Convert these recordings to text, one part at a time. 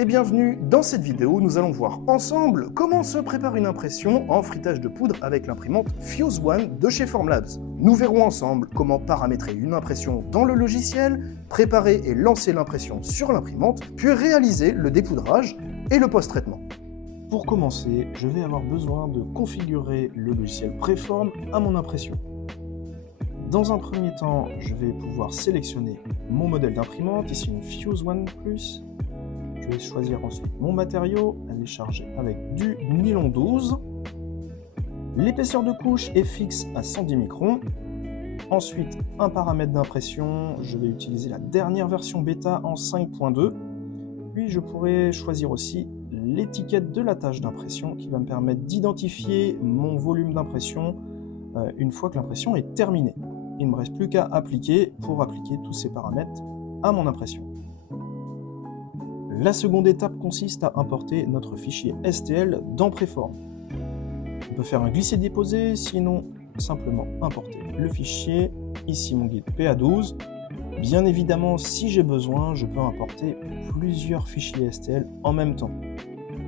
et bienvenue. Dans cette vidéo, nous allons voir ensemble comment se prépare une impression en frittage de poudre avec l'imprimante Fuse One de chez Formlabs. Nous verrons ensemble comment paramétrer une impression dans le logiciel, préparer et lancer l'impression sur l'imprimante, puis réaliser le dépoudrage et le post-traitement. Pour commencer, je vais avoir besoin de configurer le logiciel Préform à mon impression. Dans un premier temps, je vais pouvoir sélectionner mon modèle d'imprimante, ici une Fuse One Plus. Je vais choisir ensuite mon matériau, elle est chargée avec du nylon 12. L'épaisseur de couche est fixe à 110 microns. Ensuite, un paramètre d'impression, je vais utiliser la dernière version bêta en 5.2. Puis je pourrais choisir aussi l'étiquette de la tâche d'impression qui va me permettre d'identifier mon volume d'impression une fois que l'impression est terminée. Il ne me reste plus qu'à appliquer pour appliquer tous ces paramètres à mon impression. La seconde étape consiste à importer notre fichier STL dans Préform. On peut faire un glisser-déposer, sinon simplement importer le fichier, ici mon guide PA12. Bien évidemment, si j'ai besoin, je peux importer plusieurs fichiers STL en même temps.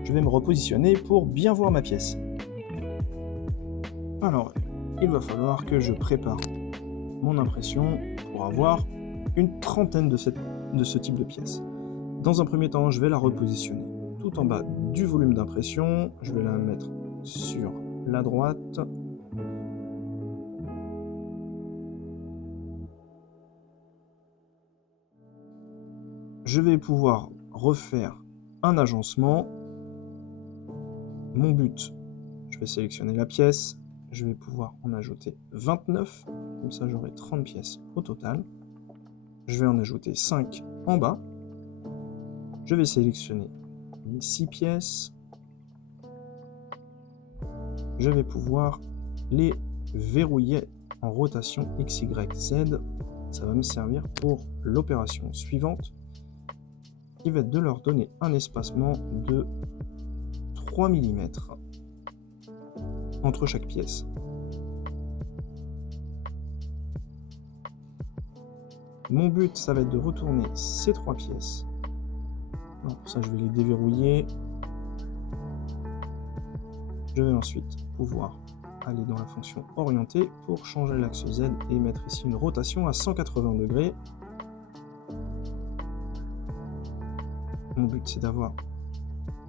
Je vais me repositionner pour bien voir ma pièce. Alors, il va falloir que je prépare mon impression pour avoir une trentaine de ce type de pièces. Dans un premier temps, je vais la repositionner tout en bas du volume d'impression. Je vais la mettre sur la droite. Je vais pouvoir refaire un agencement. Mon but, je vais sélectionner la pièce. Je vais pouvoir en ajouter 29, comme ça j'aurai 30 pièces au total. Je vais en ajouter 5 en bas. Je vais sélectionner les 6 pièces. Je vais pouvoir les verrouiller en rotation X, Y, Z. Ça va me servir pour l'opération suivante, qui va être de leur donner un espacement de 3 mm entre chaque pièce. Mon but, ça va être de retourner ces 3 pièces. Alors pour ça, je vais les déverrouiller. Je vais ensuite pouvoir aller dans la fonction orienter pour changer l'axe Z et mettre ici une rotation à 180 degrés. Mon but, c'est d'avoir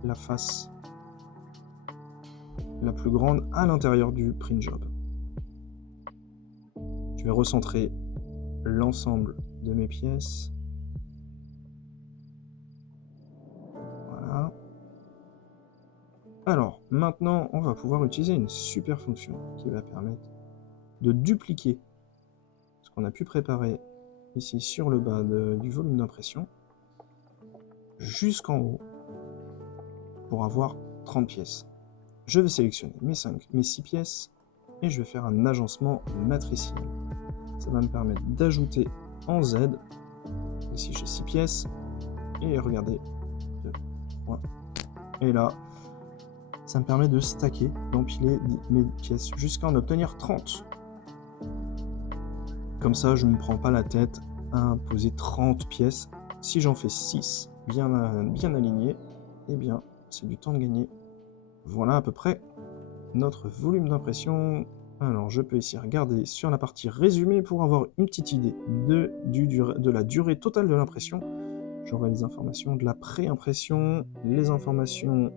la face la plus grande à l'intérieur du print job. Je vais recentrer l'ensemble de mes pièces. Voilà. Alors, maintenant, on va pouvoir utiliser une super fonction qui va permettre de dupliquer ce qu'on a pu préparer ici sur le bas du volume d'impression jusqu'en haut pour avoir 30 pièces. Je vais sélectionner mes 6 pièces et je vais faire un agencement matriciel. Ça va me permettre d'ajouter en Z, ici j'ai 6 pièces, et regardez, 2, 3, et là, ça me permet de stacker, d'empiler mes pièces jusqu'à en obtenir 30. Comme ça, je ne me prends pas la tête à poser 30 pièces. Si j'en fais 6 bien alignés, eh bien, c'est du temps de gagner. Voilà à peu près notre volume d'impression. Alors je peux ici regarder sur la partie résumé pour avoir une petite idée de la durée totale de l'impression. J'aurai les informations de la pré-impression, les informations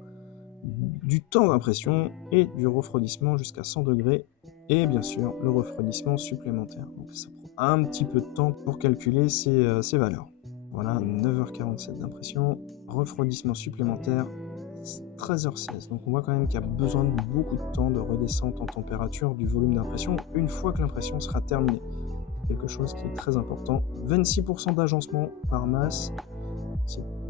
du temps d'impression et du refroidissement jusqu'à 100 degrés et bien sûr le refroidissement supplémentaire. Donc ça prend un petit peu de temps pour calculer ces valeurs. Voilà, 9h47 d'impression, refroidissement supplémentaire 13h16, donc on voit quand même qu'il y a besoin de beaucoup de temps de redescente en température du volume d'impression une fois que l'impression sera terminée. Quelque chose qui est très important, 26% d'agencement par masse,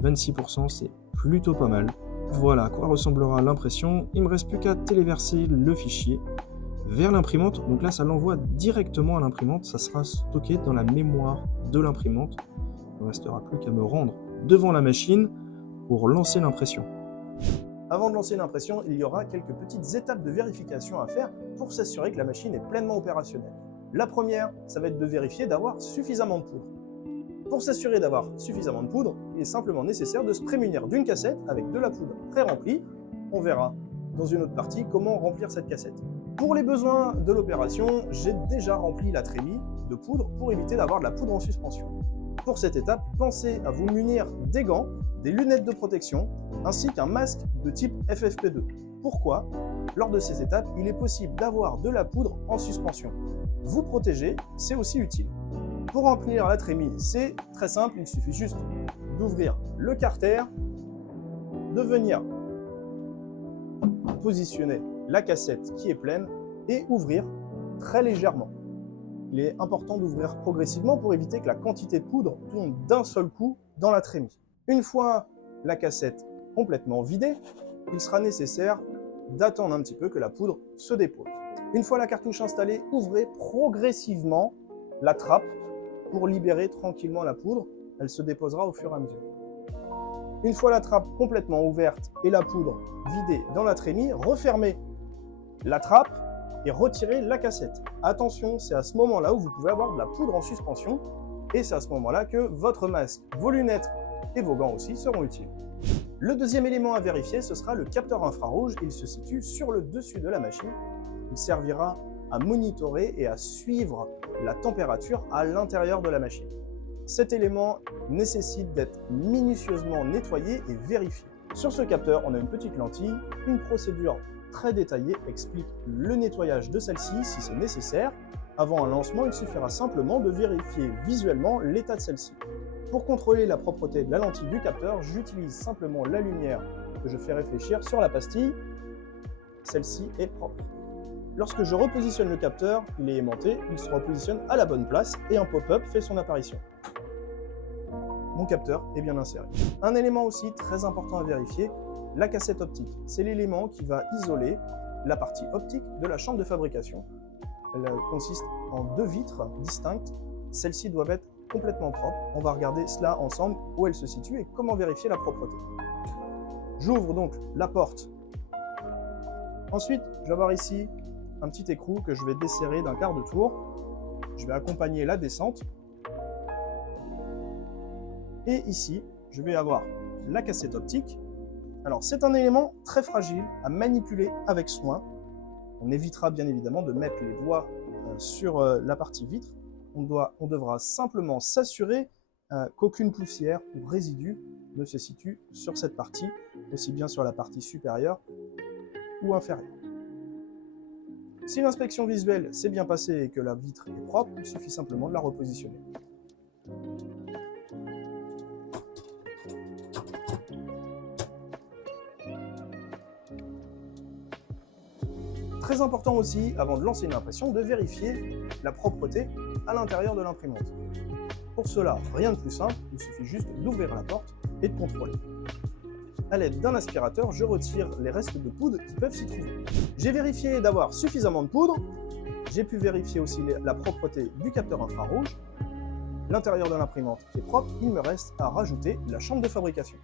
26% c'est plutôt pas mal. Voilà à quoi ressemblera l'impression, il ne me reste plus qu'à téléverser le fichier vers l'imprimante, donc là ça l'envoie directement à l'imprimante, ça sera stocké dans la mémoire de l'imprimante, il ne restera plus qu'à me rendre devant la machine pour lancer l'impression. Avant de lancer l'impression, il y aura quelques petites étapes de vérification à faire pour s'assurer que la machine est pleinement opérationnelle. La première, ça va être de vérifier d'avoir suffisamment de poudre. Pour s'assurer d'avoir suffisamment de poudre, il est simplement nécessaire de se prémunir d'une cassette avec de la poudre très remplie. On verra dans une autre partie comment remplir cette cassette. Pour les besoins de l'opération, j'ai déjà rempli la trémie de poudre pour éviter d'avoir de la poudre en suspension. Pour cette étape, pensez à vous munir des gants, des lunettes de protection, ainsi qu'un masque de type FFP2. Pourquoi? Lors de ces étapes, il est possible d'avoir de la poudre en suspension. Vous protéger, c'est aussi utile. Pour remplir la trémie, c'est très simple, il suffit juste d'ouvrir le carter, de venir positionner la cassette qui est pleine et ouvrir très légèrement. Il est important d'ouvrir progressivement pour éviter que la quantité de poudre tombe d'un seul coup dans la trémie. Une fois la cassette complètement vidée, il sera nécessaire d'attendre un petit peu que la poudre se dépose. Une fois la cartouche installée, ouvrez progressivement la trappe pour libérer tranquillement la poudre. Elle se déposera au fur et à mesure. Une fois la trappe complètement ouverte et la poudre vidée dans la trémie, refermez la trappe et retirez la cassette. Attention, c'est à ce moment-là où vous pouvez avoir de la poudre en suspension et c'est à ce moment-là que votre masque, vos lunettes et vos gants aussi seront utiles. Le deuxième élément à vérifier, ce sera le capteur infrarouge. Il se situe sur le dessus de la machine. Il servira à monitorer et à suivre la température à l'intérieur de la machine. Cet élément nécessite d'être minutieusement nettoyé et vérifié. Sur ce capteur, on a une petite lentille. Une procédure très détaillée explique le nettoyage de celle-ci si c'est nécessaire. Avant un lancement, il suffira simplement de vérifier visuellement l'état de celle-ci. Pour contrôler la propreté de la lentille du capteur, j'utilise simplement la lumière que je fais réfléchir sur la pastille. Celle-ci est propre. Lorsque je repositionne le capteur, il est aimanté, il se repositionne à la bonne place et un pop-up fait son apparition. Mon capteur est bien inséré. Un élément aussi très important à vérifier, la cassette optique. C'est l'élément qui va isoler la partie optique de la chambre de fabrication. Elle consiste en 2 vitres distinctes. Celles-ci doivent être complètement propres. On va regarder cela ensemble, où elle se situe et comment vérifier la propreté. J'ouvre donc la porte. Ensuite, je vais avoir ici un petit écrou que je vais desserrer d'un quart de tour. Je vais accompagner la descente. Et ici, je vais avoir la cassette optique. Alors, c'est un élément très fragile à manipuler avec soin. On évitera bien évidemment de mettre les doigts sur la partie vitre. On devra simplement s'assurer qu'aucune poussière ou résidu ne se situe sur cette partie, aussi bien sur la partie supérieure ou inférieure. Si l'inspection visuelle s'est bien passée et que la vitre est propre, il suffit simplement de la repositionner. Très important aussi, avant de lancer une impression, de vérifier la propreté à l'intérieur de l'imprimante. Pour cela, rien de plus simple, il suffit juste d'ouvrir la porte et de contrôler. À l'aide d'un aspirateur, je retire les restes de poudre qui peuvent s'y trouver. J'ai vérifié d'avoir suffisamment de poudre, j'ai pu vérifier aussi la propreté du capteur infrarouge. L'intérieur de l'imprimante est propre, il me reste à rajouter la chambre de fabrication.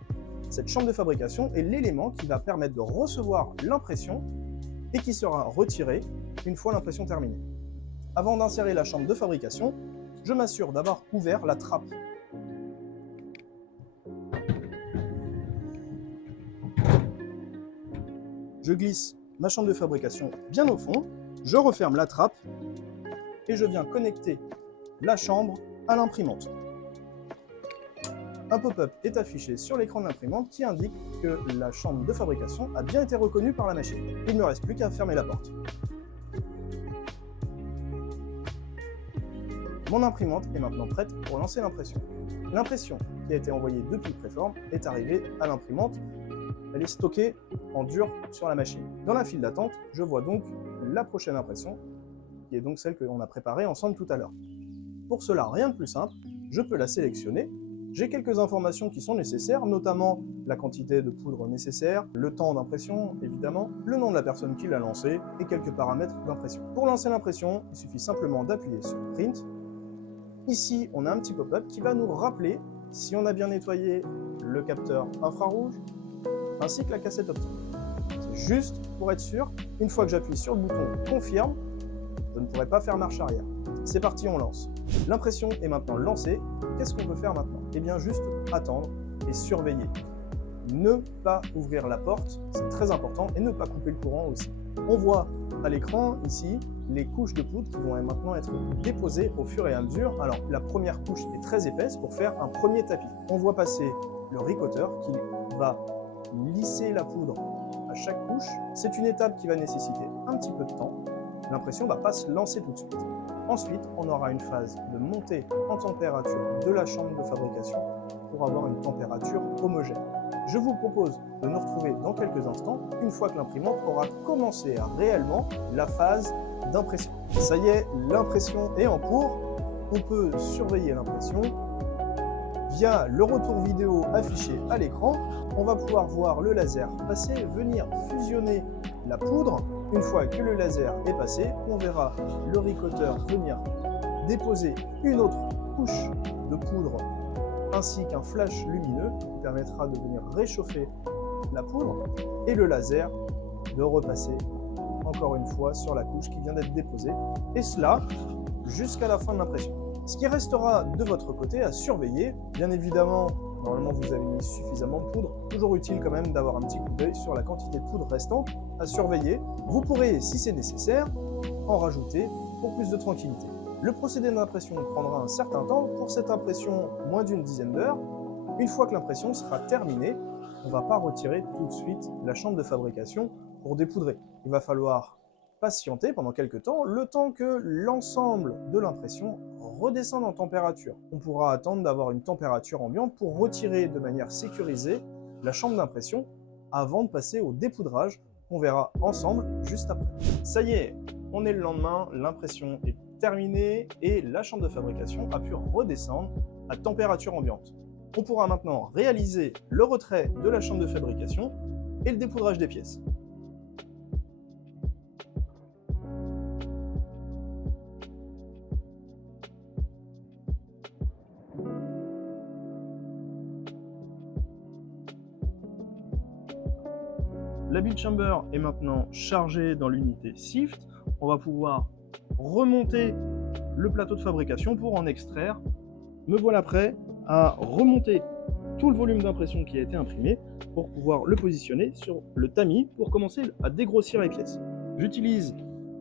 Cette chambre de fabrication est l'élément qui va permettre de recevoir l'impression et qui sera retiré une fois l'impression terminée. Avant d'insérer la chambre de fabrication, je m'assure d'avoir ouvert la trappe. Je glisse ma chambre de fabrication bien au fond, je referme la trappe et je viens connecter la chambre à l'imprimante. Un pop-up est affiché sur l'écran de l'imprimante qui indique que la chambre de fabrication a bien été reconnue par la machine. Il ne me reste plus qu'à fermer la porte. Mon imprimante est maintenant prête pour lancer l'impression. L'impression qui a été envoyée depuis le préform est arrivée à l'imprimante. Elle est stockée en dur sur la machine. Dans la file d'attente, je vois donc la prochaine impression, qui est donc celle que l'on a préparée ensemble tout à l'heure. Pour cela, rien de plus simple, je peux la sélectionner. J'ai quelques informations qui sont nécessaires, notamment la quantité de poudre nécessaire, le temps d'impression évidemment, le nom de la personne qui l'a lancé et quelques paramètres d'impression. Pour lancer l'impression, il suffit simplement d'appuyer sur Print. Ici, on a un petit pop-up qui va nous rappeler si on a bien nettoyé le capteur infrarouge ainsi que la cassette optique. C'est juste pour être sûr, une fois que j'appuie sur le bouton Confirme, je ne pourrai pas faire marche arrière. C'est parti, on lance. L'impression est maintenant lancée. Qu'est-ce qu'on peut faire maintenant? Eh bien, juste attendre et surveiller. Ne pas ouvrir la porte, c'est très important, et ne pas couper le courant aussi. On voit à l'écran, ici, les couches de poudre qui vont maintenant être déposées au fur et à mesure. Alors, la première couche est très épaisse pour faire un premier tapis. On voit passer le ricoteur qui va lisser la poudre à chaque couche. C'est une étape qui va nécessiter un petit peu de temps. L'impression ne va pas se lancer tout de suite. Ensuite, on aura une phase de montée en température de la chambre de fabrication pour avoir une température homogène. Je vous propose de nous retrouver dans quelques instants, une fois que l'imprimante aura commencé réellement la phase d'impression. Ça y est, l'impression est en cours. On peut surveiller l'impression via le retour vidéo affiché à l'écran. On va pouvoir voir le laser passer, venir fusionner la poudre. Une fois que le laser est passé, on verra le ricoteur venir déposer une autre couche de poudre ainsi qu'un flash lumineux qui permettra de venir réchauffer la poudre et le laser de repasser encore une fois sur la couche qui vient d'être déposée, et cela jusqu'à la fin de l'impression. Ce qui restera de votre côté à surveiller, bien évidemment, normalement vous avez mis suffisamment de poudre, toujours utile quand même d'avoir un petit coup d'œil sur la quantité de poudre restante à surveiller. Vous pourrez, si c'est nécessaire, en rajouter pour plus de tranquillité. Le procédé d'impression prendra un certain temps. Pour cette impression, moins d'une dizaine d'heures. Une fois que l'impression sera terminée, on ne va pas retirer tout de suite la chambre de fabrication pour dépoudrer. Il va falloir patienter pendant quelques temps, le temps que l'ensemble de l'impression redescende en température. On pourra attendre d'avoir une température ambiante pour retirer de manière sécurisée la chambre d'impression avant de passer au dépoudrage qu'on verra ensemble juste après. Ça y est, on est le lendemain, l'impression est terminée et la chambre de fabrication a pu redescendre à température ambiante. On pourra maintenant réaliser le retrait de la chambre de fabrication et le dépoudrage des pièces. La build chamber est maintenant chargée dans l'unité SIFT. On va pouvoir remonter le plateau de fabrication pour en extraire. Me voilà prêt à remonter tout le volume d'impression qui a été imprimé pour pouvoir le positionner sur le tamis pour commencer à dégrossir les pièces. J'utilise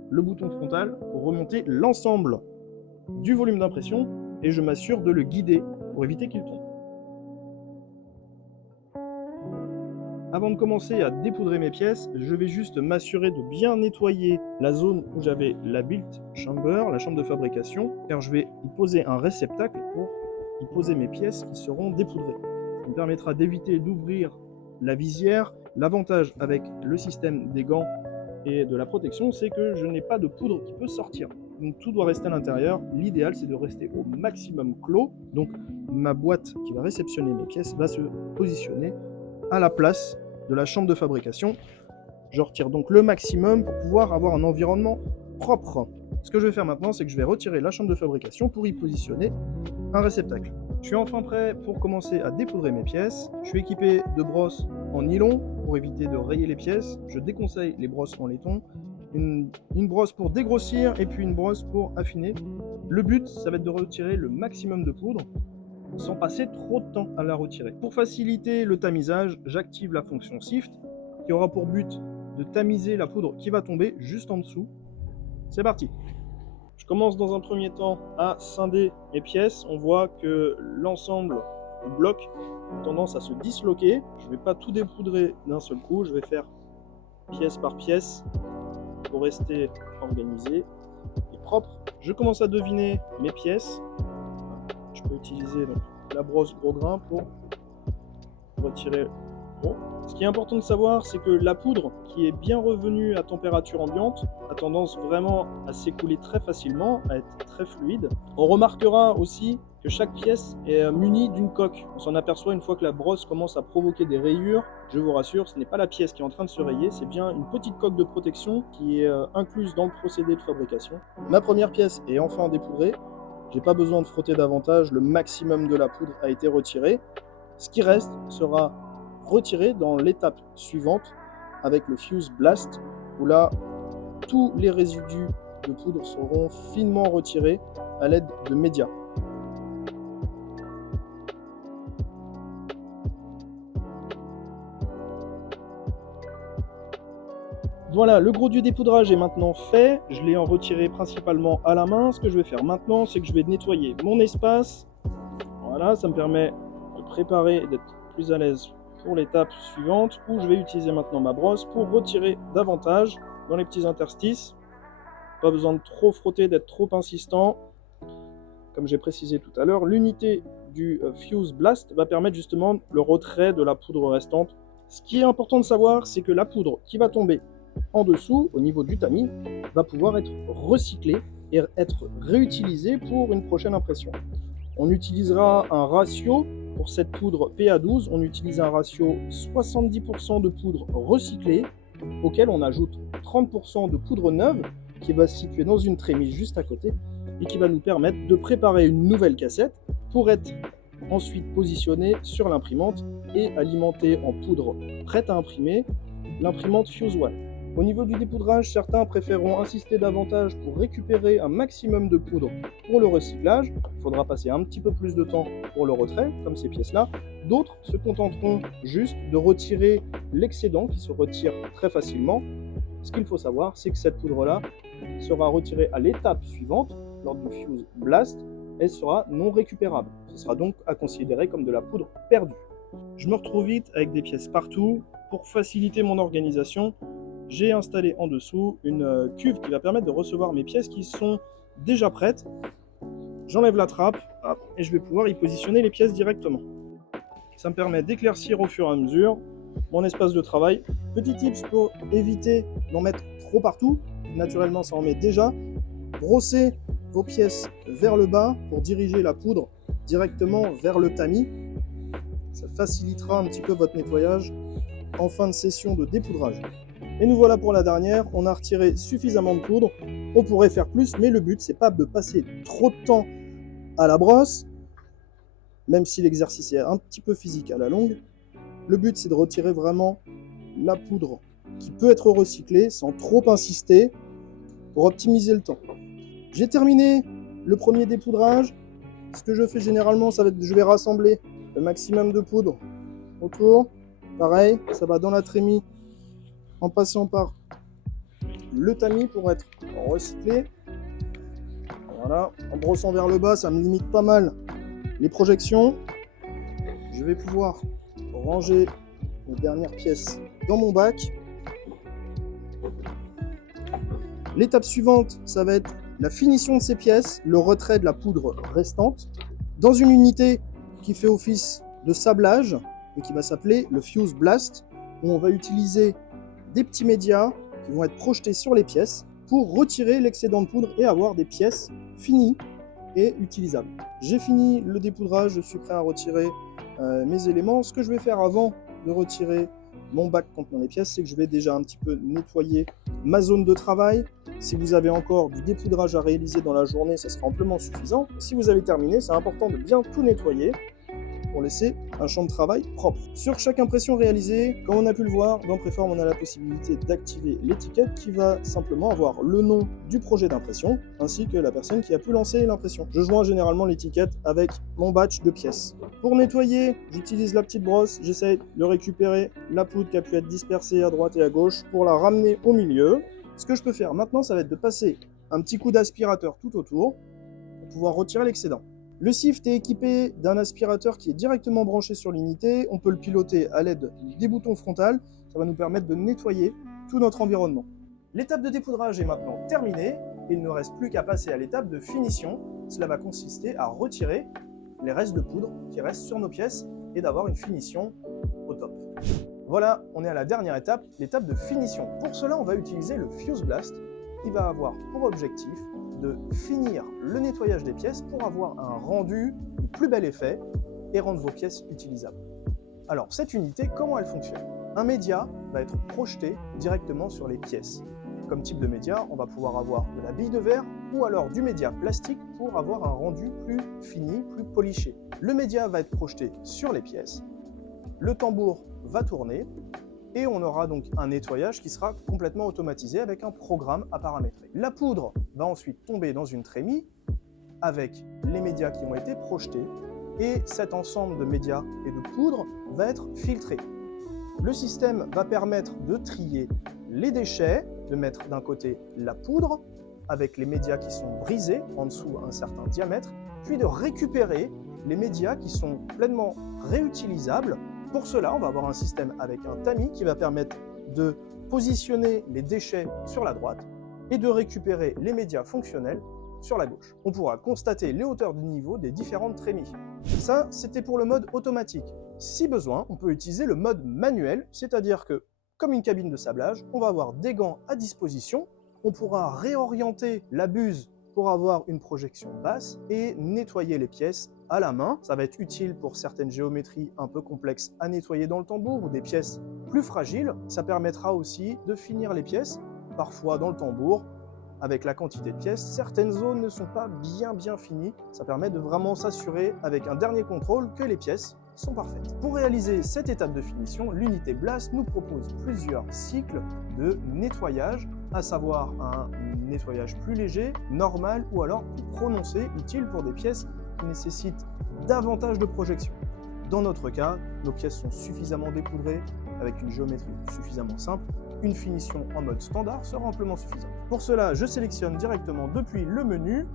le bouton frontal pour remonter l'ensemble du volume d'impression et je m'assure de le guider pour éviter qu'il tombe. Avant de commencer à dépoudrer mes pièces, je vais juste m'assurer de bien nettoyer la zone où j'avais la build chamber, la chambre de fabrication, car je vais y poser un réceptacle pour y poser mes pièces qui seront dépoudrées. Ça me permettra d'éviter d'ouvrir la visière. L'avantage avec le système des gants et de la protection, c'est que je n'ai pas de poudre qui peut sortir. Donc tout doit rester à l'intérieur. L'idéal, c'est de rester au maximum clos. Donc ma boîte qui va réceptionner mes pièces va se positionner à la place de la chambre de fabrication. Je retire donc le maximum pour pouvoir avoir un environnement propre. Ce que je vais faire maintenant, c'est que je vais retirer la chambre de fabrication pour y positionner un réceptacle. Je suis enfin prêt pour commencer à dépoudrer mes pièces. Je suis équipé de brosses en nylon pour éviter de rayer les pièces. Je déconseille les brosses en laiton. Une brosse pour dégrossir et puis une brosse pour affiner. Le but, ça va être de retirer le maximum de poudre sans passer trop de temps à la retirer. Pour faciliter le tamisage, j'active la fonction SIFT qui aura pour but de tamiser la poudre qui va tomber juste en dessous. C'est parti! Je commence dans un premier temps à scinder mes pièces. On voit que l'ensemble du bloc a tendance à se disloquer. Je ne vais pas tout dépoudrer d'un seul coup, je vais faire pièce par pièce pour rester organisé et propre. Je commence à deviner mes pièces. Je peux utiliser donc la brosse gros grain pour retirer. Bon. Ce qui est important de savoir, c'est que la poudre qui est bien revenue à température ambiante a tendance vraiment à s'écouler très facilement, à être très fluide. On remarquera aussi que chaque pièce est munie d'une coque. On s'en aperçoit une fois que la brosse commence à provoquer des rayures. Je vous rassure, ce n'est pas la pièce qui est en train de se rayer, c'est bien une petite coque de protection qui est incluse dans le procédé de fabrication. Ma première pièce est enfin dépoudrée. J'ai pas besoin de frotter davantage, le maximum de la poudre a été retiré. Ce qui reste sera retiré dans l'étape suivante avec le Fuse Blast, où là, tous les résidus de poudre seront finement retirés à l'aide de médias. Voilà, le gros du dépoudrage est maintenant fait. Je l'ai en retiré principalement à la main. Ce que je vais faire maintenant, c'est que je vais nettoyer mon espace. Voilà, ça me permet de préparer et d'être plus à l'aise pour l'étape suivante, où je vais utiliser maintenant ma brosse pour retirer davantage dans les petits interstices. Pas besoin de trop frotter, d'être trop insistant. Comme j'ai précisé tout à l'heure, l'unité du Fuse Blast va permettre justement le retrait de la poudre restante. Ce qui est important de savoir, c'est que la poudre qui va tomber en dessous, au niveau du tamis, va pouvoir être recyclée et être réutilisée pour une prochaine impression. On utilisera un ratio pour cette poudre PA12, on utilise un ratio 70% de poudre recyclée, auquel on ajoute 30% de poudre neuve, qui va se situer dans une trémie juste à côté, et qui va nous permettre de préparer une nouvelle cassette pour être ensuite positionnée sur l'imprimante et alimenter en poudre prête à imprimer l'imprimante Fuse One. Au niveau du dépoudrage, certains préféreront insister davantage pour récupérer un maximum de poudre pour le recyclage. Il faudra passer un petit peu plus de temps pour le retrait, comme ces pièces-là. D'autres se contenteront juste de retirer l'excédent qui se retire très facilement. Ce qu'il faut savoir, c'est que cette poudre-là sera retirée à l'étape suivante, lors du Fuse Blast, elle sera non récupérable. Ce sera donc à considérer comme de la poudre perdue. Je me retrouve vite avec des pièces partout. Pour faciliter mon organisation, j'ai installé en dessous une cuve qui va permettre de recevoir mes pièces qui sont déjà prêtes. J'enlève la trappe et je vais pouvoir y positionner les pièces directement. Ça me permet d'éclaircir au fur et à mesure mon espace de travail. Petit tips pour éviter d'en mettre trop partout, naturellement ça en met déjà. Brossez vos pièces vers le bas pour diriger la poudre directement vers le tamis. Ça facilitera un petit peu votre nettoyage en fin de session de dépoudrage. Et nous voilà pour la dernière, on a retiré suffisamment de poudre, on pourrait faire plus, mais le but c'est pas de passer trop de temps à la brosse, même si l'exercice est un petit peu physique à la longue. Le but c'est de retirer vraiment la poudre qui peut être recyclée sans trop insister pour optimiser le temps. J'ai terminé le premier dépoudrage. Ce que je fais généralement, ça va être, je vais rassembler le maximum de poudre autour. Pareil, ça va dans la trémie en passant par le tamis pour être recyclé. Voilà, en brossant vers le bas, ça me limite pas mal les projections. Je vais pouvoir ranger les dernières pièces dans mon bac. L'étape suivante, ça va être la finition de ces pièces, le retrait de la poudre restante, dans une unité qui fait office de sablage et qui va s'appeler le Fuse Blast, où on va utiliser des petits médias qui vont être projetés sur les pièces pour retirer l'excédent de poudre et avoir des pièces finies et utilisables. J'ai fini le dépoudrage, je suis prêt à retirer mes éléments. Ce que je vais faire avant de retirer mon bac contenant les pièces, c'est que je vais déjà un petit peu nettoyer ma zone de travail. Si vous avez encore du dépoudrage à réaliser dans la journée, ça sera amplement suffisant. Si vous avez terminé, c'est important de bien tout nettoyer pour laisser un champ de travail propre. Sur chaque impression réalisée, comme on a pu le voir, dans Préform, on a la possibilité d'activer l'étiquette qui va simplement avoir le nom du projet d'impression ainsi que la personne qui a pu lancer l'impression. Je joins généralement l'étiquette avec mon batch de pièces. Pour nettoyer, j'utilise la petite brosse, j'essaie de récupérer la poudre qui a pu être dispersée à droite et à gauche pour la ramener au milieu. Ce que je peux faire maintenant, ça va être de passer un petit coup d'aspirateur tout autour pour pouvoir retirer l'excédent. Le Sift est équipé d'un aspirateur qui est directement branché sur l'unité. On peut le piloter à l'aide des boutons frontales. Ça va nous permettre de nettoyer tout notre environnement. L'étape de dépoudrage est maintenant terminée. Il ne reste plus qu'à passer à l'étape de finition. Cela va consister à retirer les restes de poudre qui restent sur nos pièces et d'avoir une finition au top. Voilà, on est à la dernière étape, l'étape de finition. Pour cela, on va utiliser le Fuse Blast qui va avoir pour objectif de finir le nettoyage des pièces pour avoir un rendu de plus bel effet et rendre vos pièces utilisables. Alors, cette unité, comment elle fonctionne? Un média va être projeté directement sur les pièces. Comme type de média, on va pouvoir avoir de la bille de verre ou alors du média plastique pour avoir un rendu plus fini, plus poliché. Le média va être projeté sur les pièces, le tambour va tourner et on aura donc un nettoyage qui sera complètement automatisé avec un programme à paramétrer. La poudre va ensuite tomber dans une trémie avec les médias qui ont été projetés et cet ensemble de médias et de poudre va être filtré. Le système va permettre de trier les déchets, de mettre d'un côté la poudre avec les médias qui sont brisés en dessous d'un certain diamètre, puis de récupérer les médias qui sont pleinement réutilisables. Pour cela, on va avoir un système avec un tamis qui va permettre de positionner les déchets sur la droite et de récupérer les médias fonctionnels sur la gauche. On pourra constater les hauteurs de niveau des différentes trémies. Ça, c'était pour le mode automatique. Si besoin, on peut utiliser le mode manuel, c'est-à-dire que, comme une cabine de sablage, on va avoir des gants à disposition, on pourra réorienter la buse pour avoir une projection basse et nettoyer les pièces à la main. Ça va être utile pour certaines géométries un peu complexes à nettoyer dans le tambour ou des pièces plus fragiles. Ça permettra aussi de finir les pièces, parfois dans le tambour, avec la quantité de pièces. Certaines zones ne sont pas bien finies. Ça permet de vraiment s'assurer avec un dernier contrôle que les pièces sont parfaites. Pour réaliser cette étape de finition, l'unité Blast nous propose plusieurs cycles de nettoyage, à savoir un nettoyage plus léger, normal ou alors plus prononcé, utile pour des pièces qui nécessitent davantage de projection. Dans notre cas, nos pièces sont suffisamment dépoudrées, avec une géométrie suffisamment simple, une finition en mode standard sera amplement suffisante. Pour cela, je sélectionne directement depuis le menu,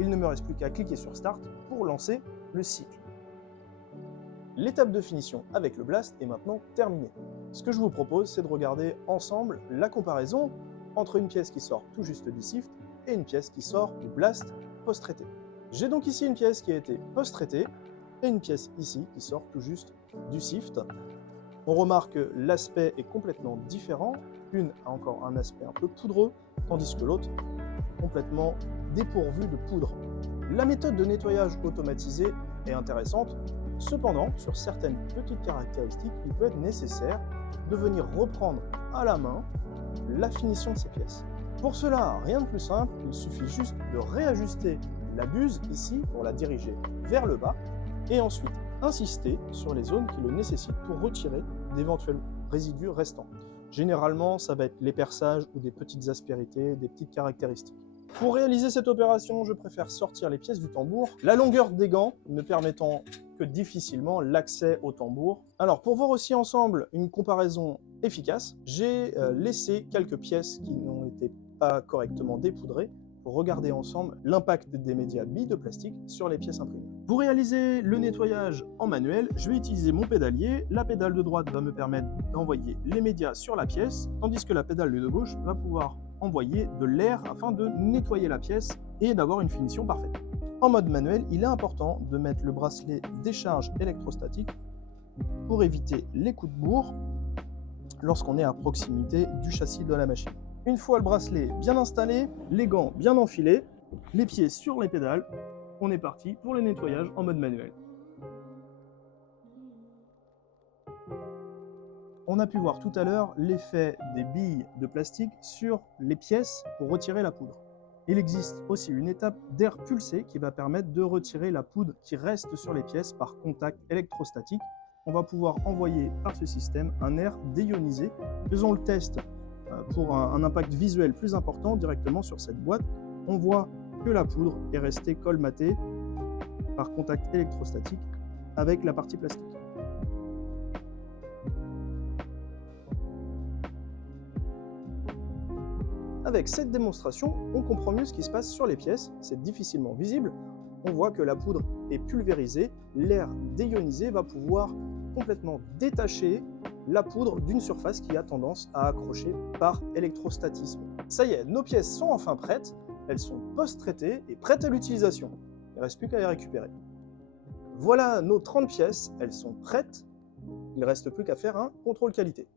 il ne me reste plus qu'à cliquer sur Start pour lancer le cycle. L'étape de finition avec le Blast est maintenant terminée. Ce que je vous propose, c'est de regarder ensemble la comparaison entre une pièce qui sort tout juste du Sift et une pièce qui sort du Blast post-traité. J'ai donc ici une pièce qui a été post-traitée et une pièce ici qui sort tout juste du Sift. On remarque que l'aspect est complètement différent. Une a encore un aspect un peu poudreux, tandis que l'autre complètement dépourvue de poudre. La méthode de nettoyage automatisé est intéressante. Cependant, sur certaines petites caractéristiques, il peut être nécessaire de venir reprendre à la main la finition de ces pièces. Pour cela, rien de plus simple, il suffit juste de réajuster la buse ici pour la diriger vers le bas et ensuite insister sur les zones qui le nécessitent pour retirer d'éventuels résidus restants. Généralement, ça va être les perçages ou des petites aspérités, des petites caractéristiques. Pour réaliser cette opération, je préfère sortir les pièces du tambour, la longueur des gants ne permettant que difficilement l'accès au tambour. Alors pour voir aussi ensemble une comparaison efficace, j'ai laissé quelques pièces qui n'ont été pas correctement dépoudrées pour regarder ensemble l'impact des médias billes de plastique sur les pièces imprimées. Pour réaliser le nettoyage en manuel, je vais utiliser mon pédalier. La pédale de droite va me permettre d'envoyer les médias sur la pièce, tandis que la pédale de gauche va pouvoir envoyer de l'air afin de nettoyer la pièce et d'avoir une finition parfaite. En mode manuel, il est important de mettre le bracelet décharge électrostatique pour éviter les coups de bourre lorsqu'on est à proximité du châssis de la machine. Une fois le bracelet bien installé, les gants bien enfilés, les pieds sur les pédales, on est parti pour le nettoyage en mode manuel. On a pu voir tout à l'heure l'effet des billes de plastique sur les pièces pour retirer la poudre. Il existe aussi une étape d'air pulsé qui va permettre de retirer la poudre qui reste sur les pièces par contact électrostatique. On va pouvoir envoyer par ce système un air déionisé. Faisons le test pour un impact visuel plus important directement sur cette boîte. On voit que la poudre est restée colmatée par contact électrostatique avec la partie plastique. Avec cette démonstration, on comprend mieux ce qui se passe sur les pièces, c'est difficilement visible. On voit que la poudre est pulvérisée, l'air déionisé va pouvoir complètement détacher la poudre d'une surface qui a tendance à accrocher par électrostatisme. Ça y est, nos pièces sont enfin prêtes, elles sont post-traitées et prêtes à l'utilisation. Il ne reste plus qu'à les récupérer. Voilà nos 30 pièces, elles sont prêtes, il ne reste plus qu'à faire un contrôle qualité.